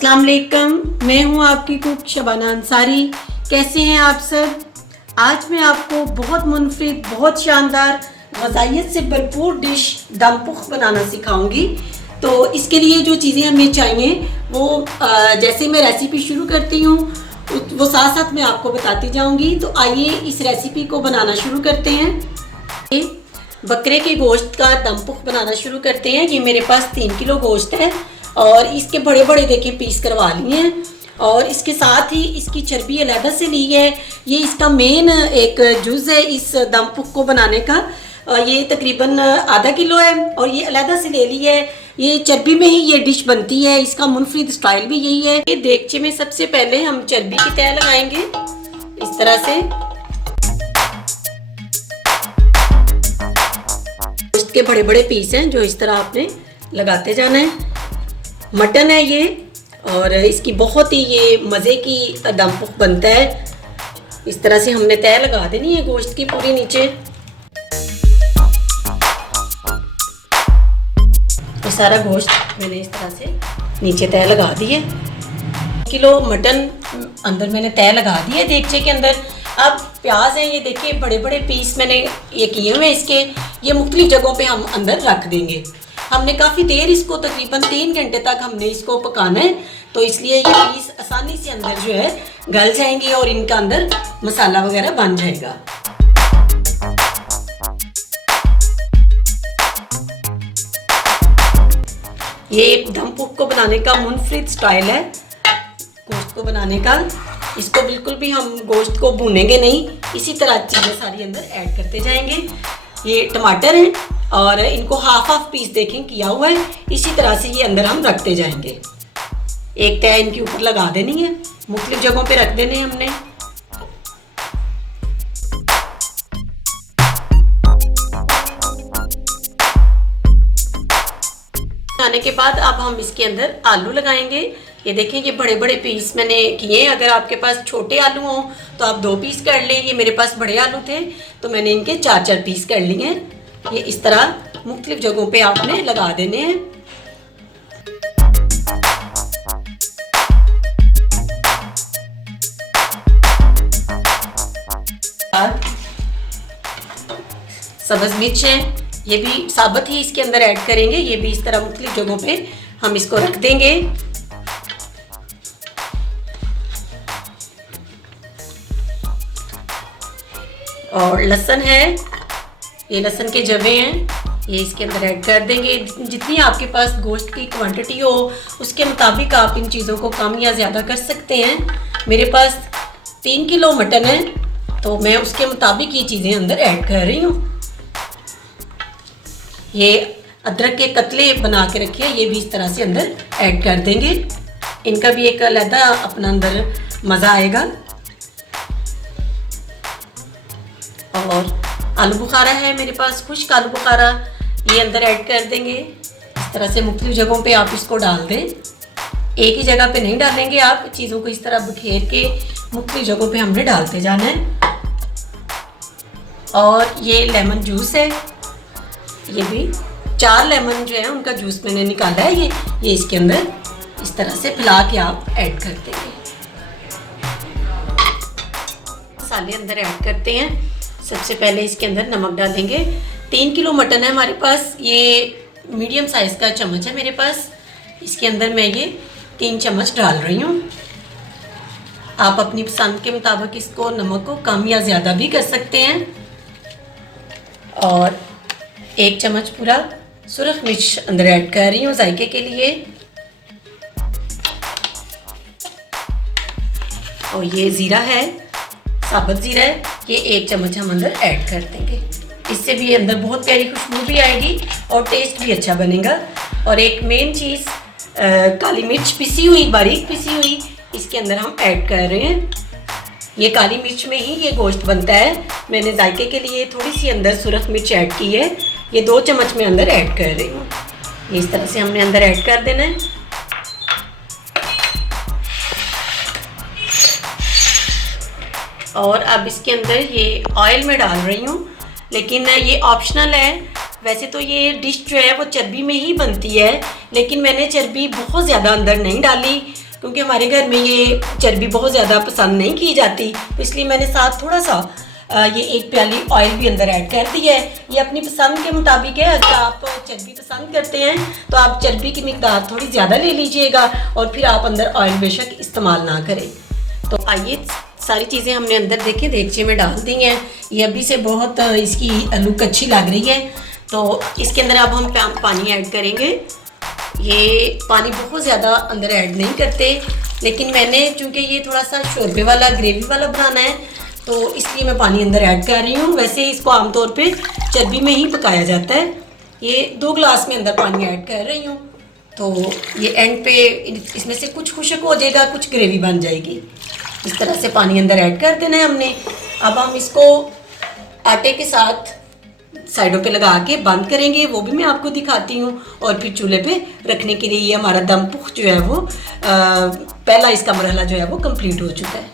अस्सलाम वालेकुम, मैं हूं आपकी कुक शबाना अंसारी। कैसे हैं आप सब? आज मैं आपको बहुत मुनफरिद, बहुत शानदार, ग़ज़ाइयत से भरपूर डिश दम पुख बनाना सिखाऊंगी। तो इसके लिए जो चीज़ें हमें चाहिए वो जैसे मैं रेसिपी शुरू करती हूँ वो साथ साथ मैं आपको बताती जाऊँगी। तो आइए इस रेसिपी को बनाना शुरू करते हैं। बकरे के गोश्त का दम पुख बनाना शुरू करते हैं। ये मेरे पास 3 किलो गोश्त है और इसके बड़े बड़े देखें पीस करवा लिए हैं और इसके साथ ही इसकी चर्बी अलहदा से ली है। ये इसका मेन एक जुज़ है इस दम पुख को बनाने का। ये तकरीबन आधा किलो है और ये अलहदा से ले ली है। ये चर्बी में ही ये डिश बनती है। इसका मुनफरिद स्टाइल भी यही है। ये देगचे में सबसे पहले हम चर्बी की तह लगाएंगे इस तरह से। गोश्त के बड़े बड़े पीस हैं जो इस तरह आपने लगाते जाना है। मटन है ये और इसकी बहुत ही ये मज़े की दम पुख बनता है। इस तरह से हमने तह लगा देनी है गोश्त की पूरी नीचे। ये सारा गोश्त मैंने इस तरह से नीचे तह लगा दी है। किलो मटन अंदर मैंने तह लगा दी है देगचे के अंदर। अब प्याज है, ये देखिए बड़े बड़े पीस मैंने ये किए हुए हैं इसके। ये मुख्तलिफ जगहों पे हम अंदर रख देंगे। हमने काफ़ी देर इसको तकरीबन 3 घंटे तक हमने इसको पकाना है, तो इसलिए ये पीस आसानी से अंदर जो है गल जाएंगे और इनका अंदर मसाला वगैरह बन जाएगा। ये एक दम पुख को बनाने का मुनफरिद स्टाइल है गोश्त को बनाने का। इसको बिल्कुल भी हम गोश्त को भूनेंगे नहीं, इसी तरह चीज़ें सारी अंदर ऐड करते जाएंगे। ये टमाटर हैं और इनको हाफ पीस देखें किया हुआ है। इसी तरह से ये अंदर हम रखते जाएंगे। एक तह इनके ऊपर लगा देनी है, मुख्तलिफ जगहों पे रख देने हमने। आने के बाद अब हम इसके अंदर आलू लगाएंगे। ये देखें ये बड़े बड़े पीस मैंने किए। अगर आपके पास छोटे आलू हों तो आप 2 पीस कर लें। ये मेरे पास बड़े आलू थे तो मैंने इनके 4 पीस कर लिए हैं। ये इस तरह मुख्तलिफ जगहों पे आपने लगा देने हैं। सब्ज़ मिर्च है, ये भी साबुत ही इसके अंदर ऐड करेंगे। ये भी इस तरह मुख्तलिफ जगहों पे हम इसको रख देंगे। और लहसुन है, ये लहसुन के जवे हैं, ये इसके अंदर ऐड कर देंगे। जितनी आपके पास गोश्त की क्वांटिटी हो उसके मुताबिक आप इन चीज़ों को कम या ज़्यादा कर सकते हैं। मेरे पास 3 किलो मटन है तो मैं उसके मुताबिक ये चीज़ें अंदर ऐड कर रही हूँ। ये अदरक के कतले बना के रखे हैं, ये भी इस तरह से अंदर ऐड कर देंगे। इनका भी एक अलग अपना अंदर मज़ा आएगा। और आलू बुखारा है मेरे पास, खुश्क आलू बुखारा, ये अंदर ऐड कर देंगे। इस तरह से मुख्तलिफ जगहों पे आप इसको डाल दें। एक ही जगह पे नहीं डालेंगे आप, चीज़ों को इस तरह बिखेर के मुख्तलिफ जगहों पे हमने डालते जाना है। और ये लेमन जूस है, ये भी 4 लेमन जो है उनका जूस मैंने निकाला है। ये इसके अंदर इस तरह से फैला के आप ऐड कर देंगे। मसाले अंदर ऐड करते हैं। सबसे पहले इसके अंदर नमक डालेंगे। 3 किलो मटन है हमारे पास। ये मीडियम साइज़ का चम्मच है मेरे पास, इसके अंदर मैं ये 3 चम्मच डाल रही हूँ। आप अपनी पसंद के मुताबिक इसको नमक को कम या ज़्यादा भी कर सकते हैं। और 1 चम्मच पूरा सुरख मिर्च अंदर ऐड कर रही हूँ जायके के लिए। और ये ज़ीरा है, साबुत ज़ीरा है, ये 1 चम्मच हम अंदर ऐड कर देंगे। इससे भी अंदर बहुत प्यारी खुशबू भी आएगी और टेस्ट भी अच्छा बनेगा। और एक मेन चीज़ काली मिर्च पिसी हुई, बारीक पिसी हुई, इसके अंदर हम ऐड कर रहे हैं। ये काली मिर्च में ही ये गोश्त बनता है। मैंने जायके के लिए थोड़ी सी अंदर सुरख मिर्च ऐड की है, ये 2 चम्मच में अंदर ऐड कर रही हूँ। ये इस तरह से हमने अंदर ऐड कर देना है। और अब इसके अंदर ये ऑयल में डाल रही हूँ, लेकिन ये ऑप्शनल है। वैसे तो ये डिश जो है वो चर्बी में ही बनती है, लेकिन मैंने चर्बी बहुत ज़्यादा अंदर नहीं डाली। क्योंकि हमारे घर में ये चर्बी बहुत ज़्यादा पसंद नहीं की जाती, तो इसलिए मैंने साथ थोड़ा सा ये 1 प्याली ऑयल भी अंदर ऐड कर दी है। ये अपनी पसंद के मुताबिक है। अगर आप चर्बी पसंद करते हैं तो आप चर्बी की मिकदार थोड़ी ज़्यादा ले लीजिएगा और फिर आप अंदर ऑयल बेशक इस्तेमाल ना करें। तो आइए, सारी चीज़ें हमने अंदर देखे देगचे में डाल दी हैं। ये अभी से बहुत इसकी लुक अच्छी लग रही है। तो इसके अंदर अब हम पानी ऐड करेंगे। ये पानी बहुत ज़्यादा अंदर ऐड नहीं करते, लेकिन मैंने चूँकि ये थोड़ा सा शोरबे वाला ग्रेवी वाला बनाना है तो इसलिए मैं पानी अंदर ऐड कर रही हूँ। वैसे इसको आमतौर पे चर्बी में ही पकाया जाता है। ये 2 गिलास में अंदर पानी ऐड कर रही हूँ। तो ये एंड पे इसमें से कुछ खुशक हो जाएगा, कुछ ग्रेवी बन जाएगी। इस तरह से पानी अंदर ऐड कर देना है हमने। अब हम इसको आटे के साथ साइडों पे लगा के बंद करेंगे, वो भी मैं आपको दिखाती हूँ। और फिर चूल्हे पे रखने के लिए ये हमारा दम पुख्त जो है वो पहला इसका मरहला जो है वो कंप्लीट हो चुका है।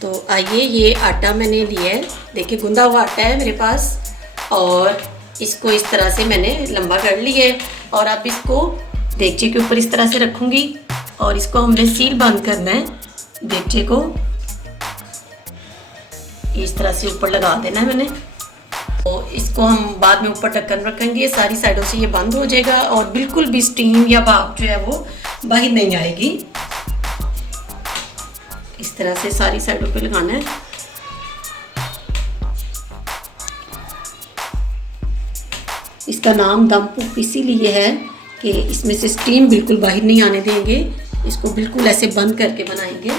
तो आइए, ये आटा मैंने लिया है, देखिए गूंदा हुआ आटा है मेरे पास, और इसको इस तरह से मैंने लंबा कर लिया है। और अब इसको देगचे के ऊपर इस तरह से रखूँगी और इसको हमने सील बंद करना है। देगचे को इस तरह से ऊपर लगा देना है मैंने। तो इसको हम बाद में ऊपर ढक्कन रखेंगे, सारी साइडों से ये बंद हो जाएगा और बिल्कुल भी स्टीम या भाप जो है वो बाहर नहीं आएगी। इस तरह से सारी साइडों पे लगाना है। इसका नाम दम पुख्त इसीलिए है कि इसमें से स्टीम बिल्कुल बाहर नहीं आने देंगे, इसको बिल्कुल ऐसे बंद करके बनाएंगे।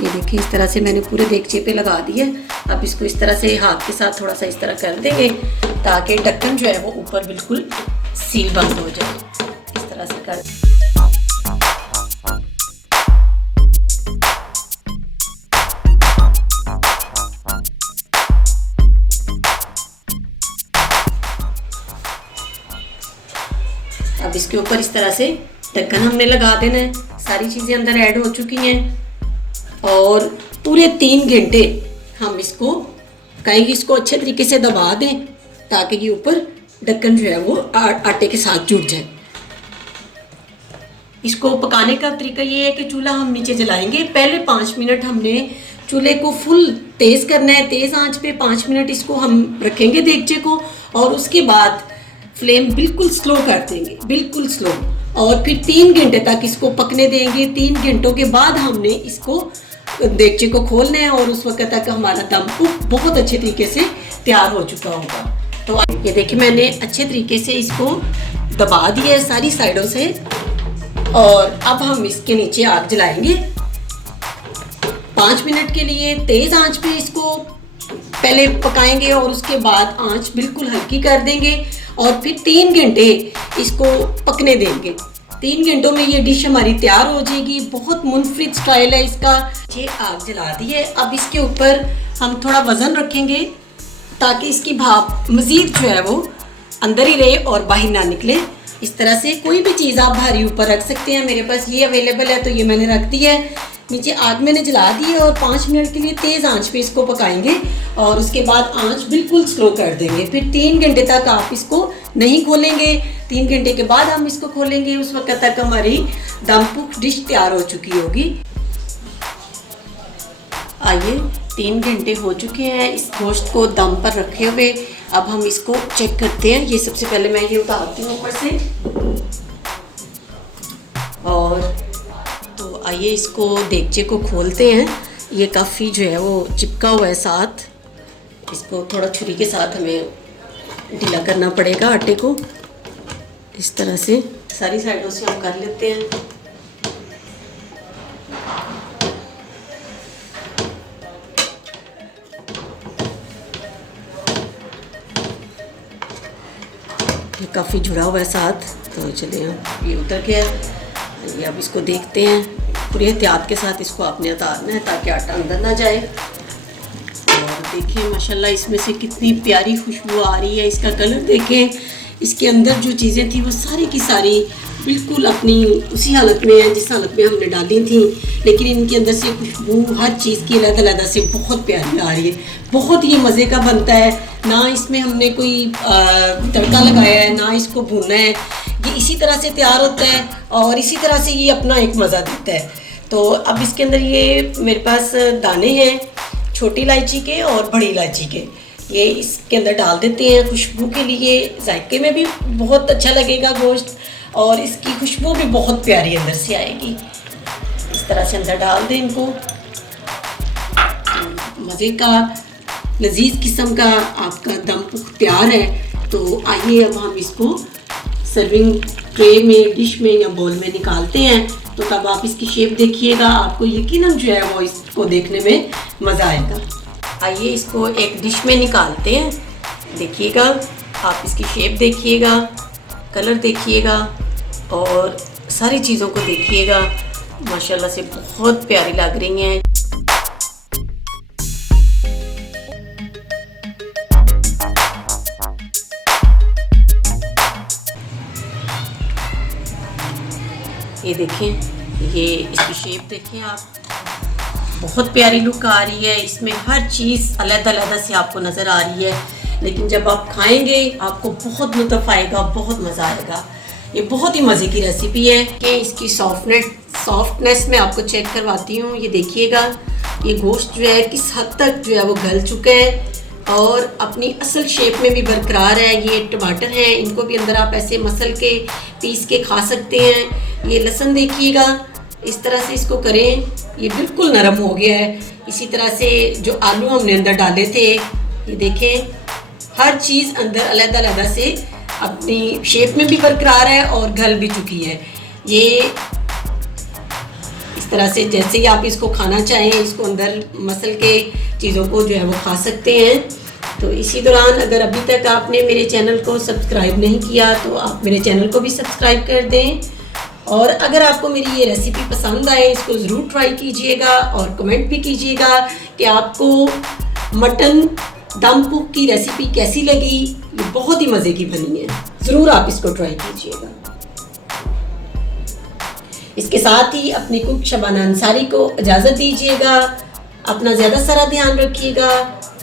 ये देखिए, इस तरह से मैंने पूरे देगचे पे लगा दिया। अब इसको इस तरह से हाथ के साथ थोड़ा सा इस तरह कर देंगे ताकि ढक्कन जो है वो ऊपर बिल्कुल सील बंद हो जाए। इस तरह से कर अब इसके ऊपर इस तरह से ढक्कन हमने लगा देना है। सारी चीज़ें अंदर ऐड हो चुकी हैं और पूरे 3 घंटे हम इसको कहेंगे, इसको अच्छे तरीके से दबा दें ताकि ये ऊपर ढक्कन जो है वो आटे के साथ जुड़ जाए। इसको पकाने का तरीका ये है कि चूल्हा हम नीचे जलाएंगे। पहले 5 मिनट हमने चूल्हे को फुल तेज़ करना है, तेज़ आंच पे 5 मिनट इसको हम रखेंगे देगचे को, और उसके बाद फ्लेम बिल्कुल स्लो कर देंगे, बिल्कुल स्लो, और फिर 3 घंटे तक इसको पकने देंगे। 3 घंटों के बाद हमने इसको देगचे को खोलना है और उस वक्त तक हमारा दम पुख्त बहुत अच्छे तरीके से तैयार हो चुका होगा। तो ये देखिए, मैंने अच्छे तरीके से इसको दबा दिया है सारी साइडों से, और अब हम इसके नीचे आग जलाएंगे 5 मिनट के लिए। तेज़ आंच पे इसको पहले पकाएंगे और उसके बाद आंच बिल्कुल हल्की कर देंगे और फिर 3 घंटे इसको पकने देंगे। 3 घंटों में ये डिश हमारी तैयार हो जाएगी। बहुत मुनफरिद स्टाइल है इसका। ये आग जला दी है। अब इसके ऊपर हम थोड़ा वज़न रखेंगे ताकि इसकी भाप मज़ीद जो है वो अंदर ही रहे और बाहर ना निकले। इस तरह से कोई भी चीज़ आप भारी ऊपर रख सकते हैं। मेरे पास ये अवेलेबल है तो ये मैंने रख दी है। नीचे आग मैंने जला दी है और 5 मिनट के लिए तेज़ आंच पे इसको पकाएंगे और उसके बाद आंच बिल्कुल स्लो कर देंगे। फिर 3 घंटे तक आप इसको नहीं खोलेंगे। 3 घंटे के बाद हम इसको खोलेंगे, उस वक्त तक हमारी दम पुख्त डिश तैयार हो चुकी होगी। आइए, 3 घंटे हो चुके हैं इस गोश्त को दम पर रखे हुए। अब हम इसको चेक करते हैं। ये सबसे पहले मैं ये उतारती हूँ ऊपर से, और तो आइए इसको देगचे को खोलते हैं। ये काफ़ी जो है वो चिपका हुआ है साथ, इसको थोड़ा छुरी के साथ हमें ढीला करना पड़ेगा आटे को। इस तरह से सारी साइडों से हम कर लेते हैं। ये काफ़ी जुड़ा हुआ है साथ, तो चलिए ये उतर गया। ये अब इसको देखते हैं। पूरी एहतियात के साथ इसको आपने उतारना है ताकि आटा अंदर ना जाए। और देखिए माशाल्लाह इसमें से कितनी प्यारी खुशबू आ रही है। इसका कलर देखें, इसके अंदर जो चीज़ें थी वो सारी की सारी बिल्कुल अपनी उसी हालत में है जिस हालत में हमने डाली थी, लेकिन इनके अंदर से खुशबू हर चीज़ की अलग-अलग से बहुत प्यारी आ रही है। बहुत ही मज़े का बनता है। ना इसमें हमने कोई तड़का लगाया है, ना इसको भूना है। ये इसी तरह से तैयार होता है और इसी तरह से ये अपना एक मज़ा देता है। तो अब इसके अंदर ये मेरे पास दाने हैं छोटी इलायची के और बड़ी इलायची के, ये इसके अंदर डाल देते हैं खुशबू के लिए। जायके में भी बहुत अच्छा लगेगा गोश्त और इसकी खुशबू भी बहुत प्यारी अंदर से आएगी। इस तरह से अंदर डाल दें इनको। मज़े का लजीज किस्म का आपका दम पुख्त तैयार है। तो आइए अब हम इसको सर्विंग ट्रे में, डिश में या बाउल में निकालते हैं। तो तब आप इसकी शेप देखिएगा, आपको यकीनन जो है वो इसको देखने में मज़ा आएगा। आइए इसको एक डिश में निकालते हैं। देखिएगा, आप इसकी शेप देखिएगा, कलर देखिएगा और सारी चीज़ों को देखिएगा। माशाल्लाह से बहुत प्यारी लग रही हैं। ये देखें, ये इसकी शेप देखें आप, बहुत प्यारी लुक आ रही है। इसमें हर चीज़ अलग-अलग से आपको नज़र आ रही है, लेकिन जब आप खाएंगे आपको बहुत लुत्फ़ आएगा, बहुत मज़ा आएगा। ये बहुत ही मज़े की रेसिपी है कि इसकी सॉफ्टनेस मैं आपको चेक करवाती हूँ। ये देखिएगा, ये गोश्त जो है किस हद तक जो है वो गल चुका है और अपनी असल शेप में भी बरकरार है। ये टमाटर हैं, इनको भी अंदर आप ऐसे मसल के पीस के खा सकते हैं। ये लहसुन देखिएगा, इस तरह से इसको करें, ये बिल्कुल नरम हो गया है। इसी तरह से जो आलू हमने अंदर डाले थे, ये देखें, हर चीज़ अंदर अलग-अलग से अपनी शेप में भी बरकरार है और गल भी चुकी है। ये इस तरह से जैसे ही आप इसको खाना चाहें, इसको अंदर मसल के चीज़ों को जो है वो खा सकते हैं। तो इसी दौरान अगर अभी तक आपने मेरे चैनल को सब्सक्राइब नहीं किया तो आप मेरे चैनल को भी सब्सक्राइब कर दें। और अगर आपको मेरी ये रेसिपी पसंद आए, इसको ज़रूर ट्राई कीजिएगा और कमेंट भी कीजिएगा कि आपको मटन दम पुख्त की रेसिपी कैसी लगी। ये बहुत ही मज़े की बनी है, ज़रूर आप इसको ट्राई कीजिएगा। इसके साथ ही अपनी कुक शबाना अंसारी को इजाज़त दीजिएगा। अपना ज़्यादा सारा ध्यान रखिएगा।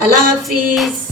अल्लाह हाफिज़।